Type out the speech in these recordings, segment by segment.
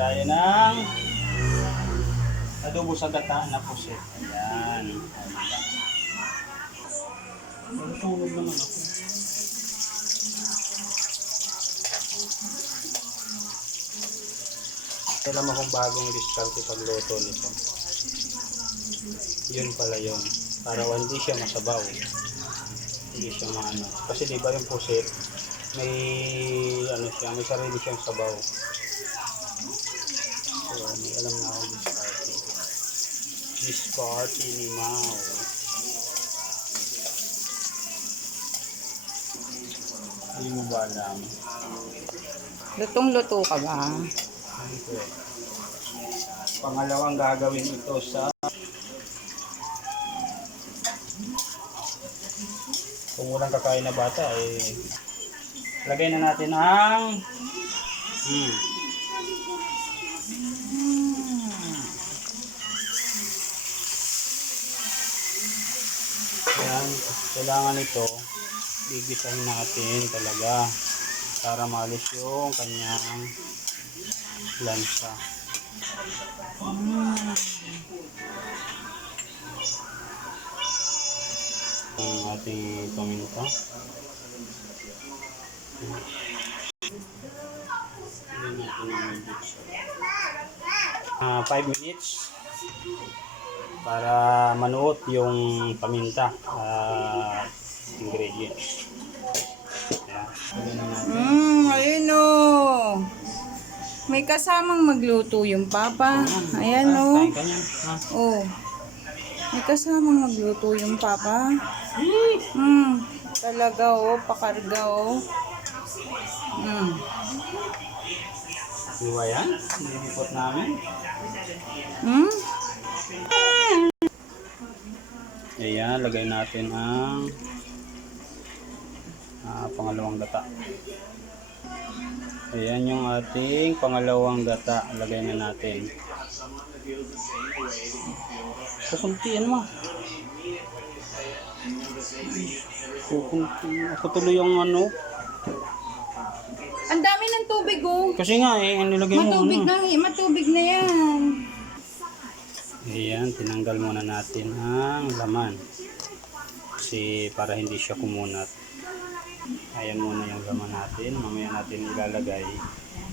tayo ng adobo sa gata na pusit. Ayan. Sunog naman ako. Ito naman kung bagong diskarte pagluto nito. Yun pala yun. Para hindi siya masabaw. Hindi siya maano. Kasi di ba yung pusit, may ano siya, may sarili siyang sabaw. So, may alam na ako diskarte. Diskarte ni Mau. Hindi mo ba alam? Lutong-luto ka ba? Okay. Pangalawang gagawin ito sa kung walang kakain na bata lagay na natin ang yan, kailangan ito gigisahin natin talaga para malis yung kanyang lansa. Ang ating paminta. 5 minutes para manuot yung paminta ingredients. Ayun o. May kasamang magluto yung papa. Ayan o. Oh. May kasamang magluto yung papa. Talaga o. Pakarga o. Di ba yan? Nilipot namin. Ayan, lagay natin ang pangalawang gata. Ayan yung ating pangalawang gata. Lagay na natin. Kukuntiin mo. Ako tuloy yung ano. Ang dami ng tubig oh. Kasi nga ang nilagay mo. Matubig na yan. Ayan, tinanggal muna natin ang laman. Kasi para hindi siya kumunat. Ayan muna yung laman natin. Mamaya natin ilalagay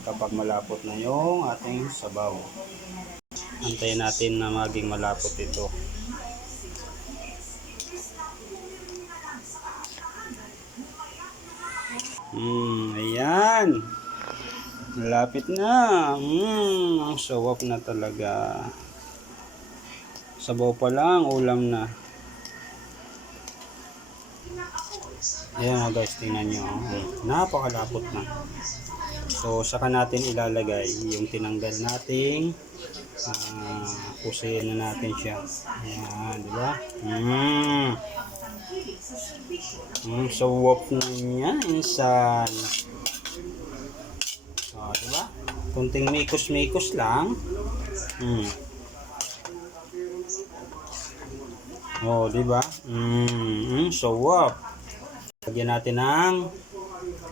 kapag malapot na yung ating sabaw. Antayin natin na maging malapot ito. Ayan. Malapit na. Ang sawap na talaga. Sabaw pa lang, ulam na. Ayan guys, tingnan nyo. Napakalapot na. So, saka natin ilalagay yung tinanggal nating kusin na natin siya. Ayan, di ba? Sawap na niya, insan. So, di ba? Kunting mikos-mikos lang. Oh, di ba? Sawap. Lagyan natin ng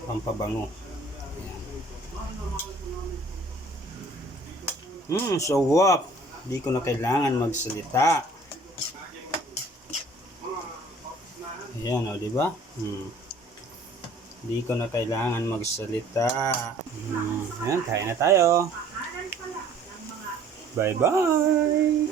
pampabango. Sawap. Hindi ko na kailangan magsalita. Ayan, oh, di ba? Hindi ko na kailangan magsalita. Ayan, kain na tayo. Bye-bye.